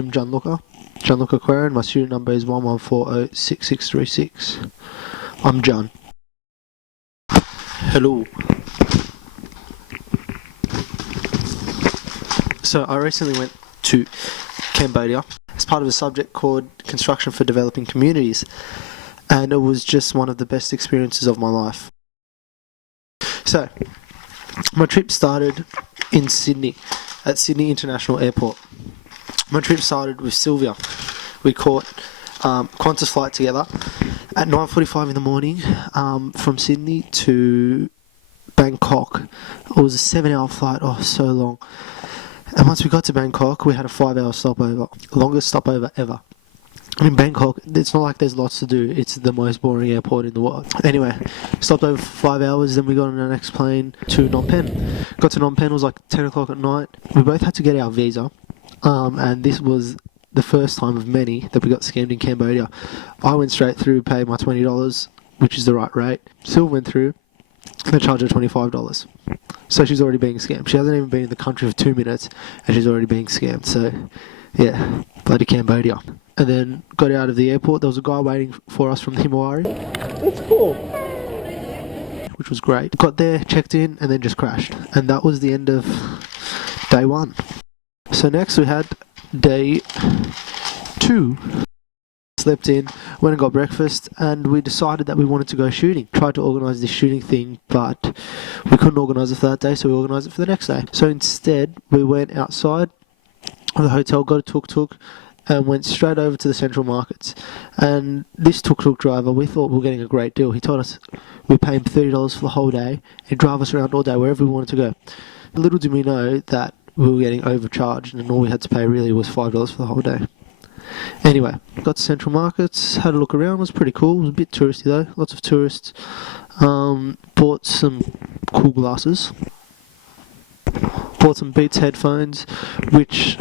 am Gianluca Querin. My student number is 11406636. I'm John. Hello. So I recently went to Cambodia as part of a subject called Construction for Developing Communities, and it was just one of the best experiences of my life. So, my trip started in Sydney, at Sydney International Airport. My trip started with Sylvia. We caught Qantas flight together at 9:45 in the morning from Sydney to Bangkok. It was a 7-hour flight, so long. And once we got to Bangkok, we had a 5-hour stopover, longest stopover ever. In Bangkok, it's not like there's lots to do. It's the most boring airport in the world. Anyway, stopped over for 5 hours, then we got on the next plane to Phnom Penh. Got to Phnom Penh, it was like 10 o'clock at night. We both had to get our visa, and this was the first time of many that we got scammed in Cambodia. I went straight through, paid my $20, which is the right rate. Syl went through, and they charged her $25. So she's already being scammed. She hasn't even been in the country for 2 minutes, and she's already being scammed. So, yeah, bloody Cambodia. And then got out of the airport. There was a guy waiting for us from the Himawari. That's cool. Which was great. Got there, checked in, and then just crashed. And that was the end of day 1. So next we had day 2. Slept in, went and got breakfast, and we decided that we wanted to go shooting. Tried to organise this shooting thing, but we couldn't organise it for that day, so we organised it for the next day. So instead, we went outside of the hotel, got a tuk-tuk, and went straight over to the central markets. And this tuk-tuk driver, we thought we were getting a great deal. He told us we pay him $30 for the whole day. He'd drive us around all day, wherever we wanted to go. Little did we know that we were getting overcharged, and all we had to pay really was $5 for the whole day. Anyway, got to central markets, had a look around, it was pretty cool. It was a bit touristy though, lots of tourists. Bought some cool glasses. Bought some Beats headphones, which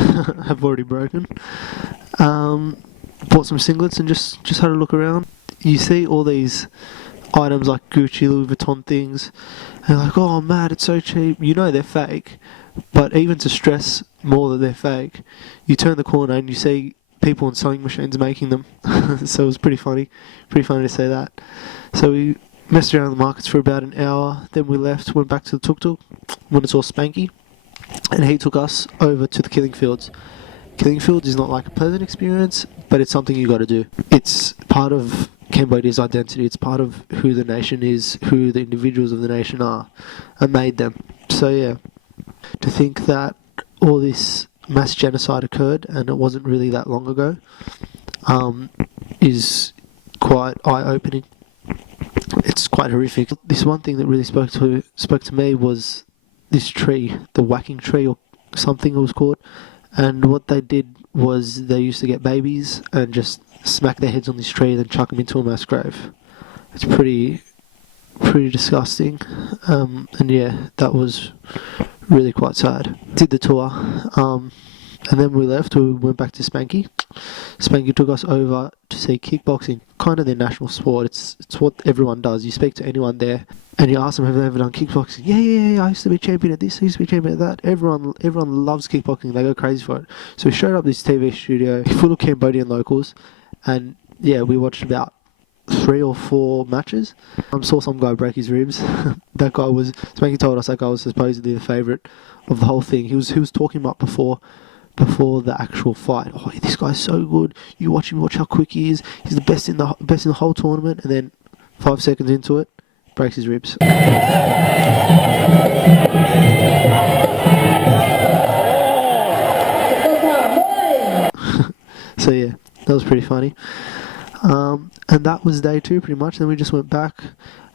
have already broken. Bought some singlets and just had a look around. You see all these items like Gucci, Louis Vuitton things, and you're like, oh man, it's so cheap. You know they're fake, but even to stress more that they're fake, you turn the corner and you see people in sewing machines making them. So it was pretty funny to say that. So we messed around the markets for about an hour, then we left, went back to the tuk-tuk when it's all Spanky, and he took us over to the killing fields. Killing fields is not like a pleasant experience, but it's something you got to do. It's part of Cambodia's identity, it's part of who the nation is, who the individuals of the nation are, and made them. So yeah, to think that all this mass genocide occurred and it wasn't really that long ago is quite eye-opening. It's quite horrific. This one thing that really spoke to me was this tree, the whacking tree or something it was called, and what they did was they used to get babies and just smack their heads on this tree and then chuck them into a mass grave. It's pretty disgusting, and yeah, that was really quite sad. Did the tour, and then we left. We went back to Spanky. Spanky took us over to see kickboxing, kind of their national sport. It's what everyone does. You speak to anyone there and you ask them, have they ever done kickboxing? Yeah, I used to be champion at this, I used to be champion at that. Everyone loves kickboxing, they go crazy for it. So we showed up this TV studio full of Cambodian locals, and yeah, we watched about 3 or 4 matches. Saw some guy break his ribs. Spanky told us that guy was supposedly the favourite of the whole thing. He was talking about before the actual fight. Oh, this guy's so good. You watch him, watch how quick he is. He's the best in the whole tournament. And then 5 seconds into it, breaks his ribs. So yeah, that was pretty funny. And that was day 2 pretty much. Then we just went back,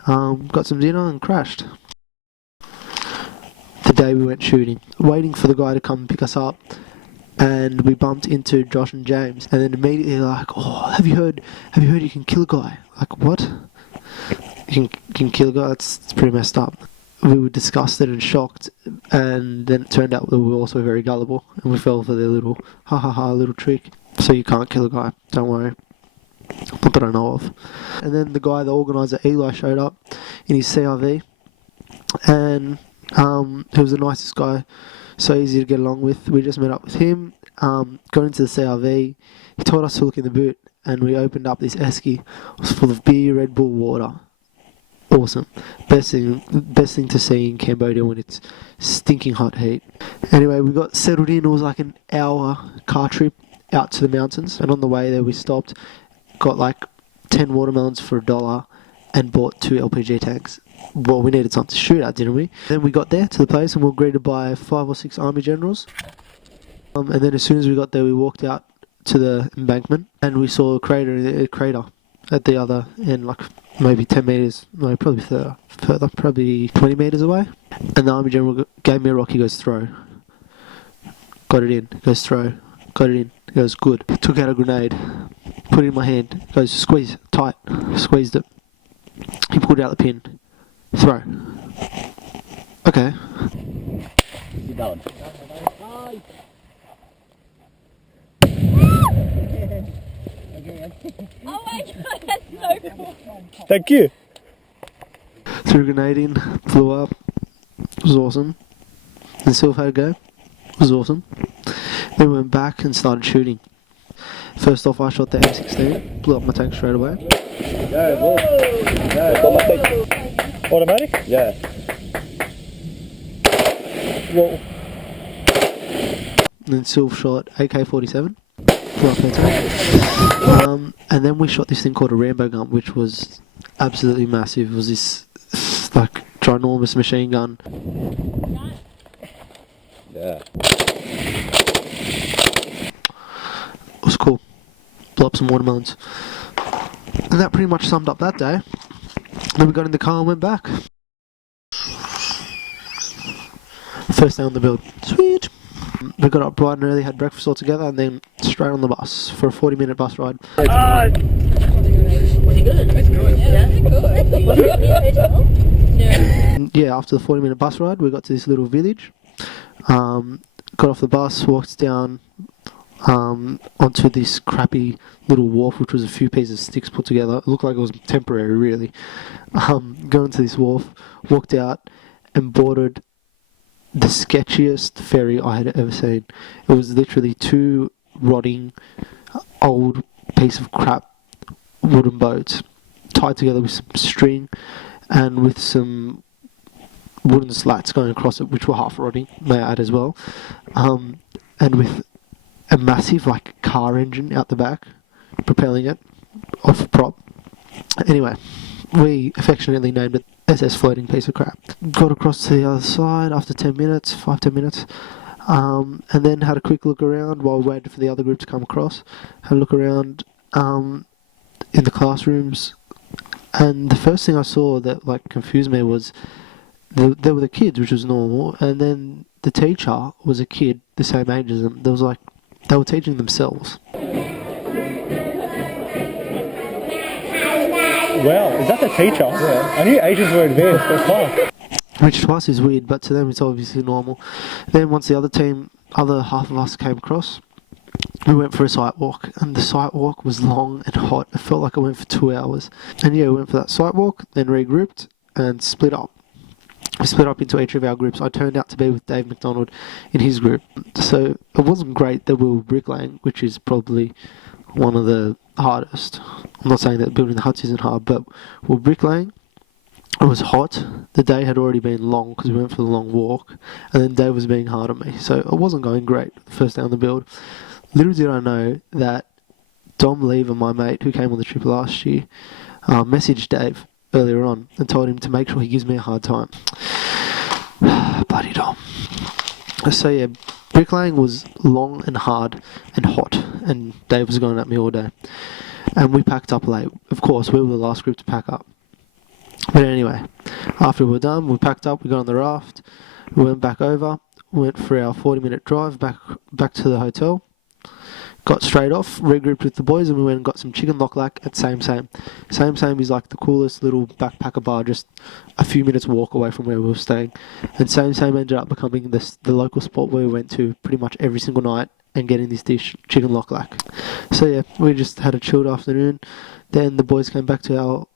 got some dinner and crashed. The day we went shooting, waiting for the guy to come pick us up, and we bumped into Josh and James, and then immediately like, oh, have you heard you can kill a guy? Like, what? You can kill a guy? It's pretty messed up. We were disgusted and shocked, and then it turned out that we were also very gullible, and we fell for their little little trick. So you can't kill a guy, don't worry. Not that I know of. And then the organiser Eli showed up in his CRV, and he was the nicest guy, so easy to get along with. We just met up with him, got into the CRV. He told us to look in the boot, and we opened up this esky. It was full of beer, Red Bull, water. Awesome. Best thing to see in Cambodia when it's stinking hot heat. Anyway, we got settled in. It was like an hour car trip out to the mountains, and on the way there we stopped, got like 10 watermelons for $1 and bought 2 LPG tanks. Well, we needed something to shoot at, didn't we? Then we got there to the place and we were greeted by 5 or 6 army generals. And then as soon as we got there, we walked out to the embankment and we saw a crater at the other end, like maybe 10 metres, no, probably further, probably 20 metres away. And the army general gave me a rock. He goes, throw. Got it in. Goes, throw. Got it in. He goes, good. Took out a grenade, put it in my hand. Goes, squeeze, tight. Squeezed it. He pulled out the pin. Throw. Okay. Sit down. Oh my god, that's so cool. Thank you. Threw a grenade in, blew up. It was awesome. And Sylph had a go. It was awesome. Then we went back and started shooting. First off, I shot the M16, blew up my tank straight away. Yeah, go. Yeah, automatic. Automatic? Yeah. Whoa. And then Sylph shot AK-47, blew up their tank. And then we shot this thing called a Rambo gun, which was absolutely massive. It was this like ginormous machine gun. Yeah. It was cool. Blew up some watermelons. And that pretty much summed up that day. Then we got in the car and went back. First day on the build. Sweet! We got up bright and early, had breakfast all together, and then straight on the bus for a 40-minute bus ride. Was he good? That's good. Yeah, that's good. Was he hotel? Yeah. Yeah, after the 40-minute bus ride, we got to this little village. Got off the bus, walked down onto this crappy little wharf, which was a few pieces of sticks put together. It looked like it was temporary, really. Going to this wharf, walked out and boarded the sketchiest ferry I had ever seen. It was literally 2 rotting, old piece of crap wooden boats tied together with some string and with some wooden slats going across it, which were half rotting, may I add as well, and with a massive like car engine out the back propelling it off a prop. Anyway, we affectionately named it SS Floating Piece of Crap. Got across to the other side after 10 minutes, 5-10 minutes, and then had a quick look around while we waited for the other group to come across. Had a look around in the classrooms, and the first thing I saw that like confused me was there were the kids, which was normal, and then the teacher was a kid the same age as them. There was like they were teaching themselves. Well, is that the teacher? Yeah. I knew Asians were advanced, but fuck. Which to us is weird, but to them it's obviously normal. Then once the other half of us came across, we went for a sight walk, and the sight walk was long and hot. It felt like I went for 2 hours. And yeah, we went for that sight walk, then regrouped and split up. We split up into each of our groups. I turned out to be with Dave McDonald in his group. So it wasn't great that we were bricklaying, which is probably one of the hardest. I'm not saying that building the huts isn't hard, but we were bricklaying. It was hot. The day had already been long because we went for the long walk, and then Dave was being hard on me. So it wasn't going great the first day on the build. Little did I know that Dom Lever, my mate who came on the trip last year, messaged Dave earlier on and told him to make sure he gives me a hard time. Bloody Dom. So yeah, bricklaying was long and hard and hot, and Dave was going at me all day. And we packed up late. Of course, we were the last group to pack up. But anyway, after we were done, we packed up, we got on the raft, we went back over, went for our 40-minute drive back to the hotel, got straight off, regrouped with the boys, and we went and got some chicken lock-lack at Same Same. Same Same is like the coolest little backpacker bar just a few minutes walk away from where we were staying. And Same Same ended up becoming the local spot where we went to pretty much every single night and getting this dish, chicken lock-lack. So yeah, we just had a chilled afternoon. Then the boys came back to our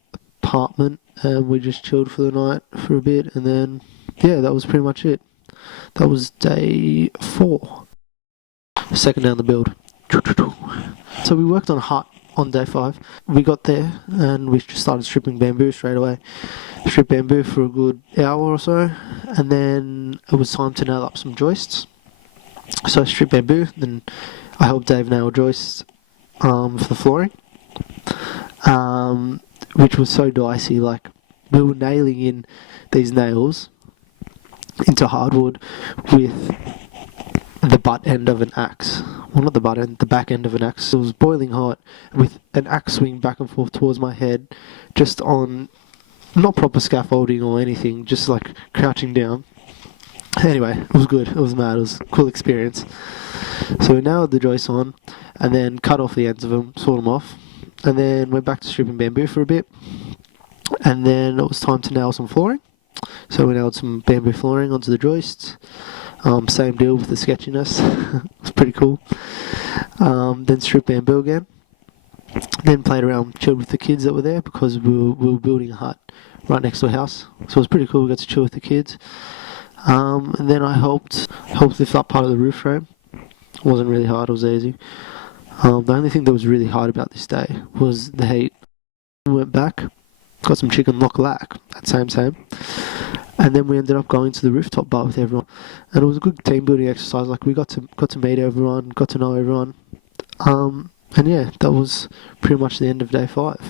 apartment and we just chilled for the night for a bit, and then yeah, that was pretty much it. That was day 4. second down the build. So we worked on a hut on day 5. We got there and we just started stripping bamboo straight away. Stripped bamboo for a good hour or so, and then it was time to nail up some joists. So I stripped bamboo, then I helped Dave nail joists for the flooring, which was so dicey. Like, we were nailing in these nails into hardwood with the butt end of an axe. Well, not the butt end, the back end of an axe. It was boiling hot with an axe swing back and forth towards my head, just on not proper scaffolding or anything, just like crouching down. Anyway, it was good. It was mad. It was a cool experience. So we nailed the joists on, and then cut off the ends of them, sawed them off, and then went back to stripping bamboo for a bit. And then it was time to nail some flooring. So we nailed some bamboo flooring onto the joists. Same deal with the sketchiness. It was pretty cool. Then stripped bamboo again. Then played around, chilled with the kids that were there, because we were building a hut right next to a house. So it was pretty cool. We got to chill with the kids. And then I helped lift up part of the roof frame. It wasn't really hard. It was easy. The only thing that was really hard about this day was the heat. We went back, got some chicken lock lack. That same. And then we ended up going to the rooftop bar with everyone, and it was a good team building exercise. Like, we got to meet everyone, got to know everyone, and yeah, that was pretty much the end of day 5.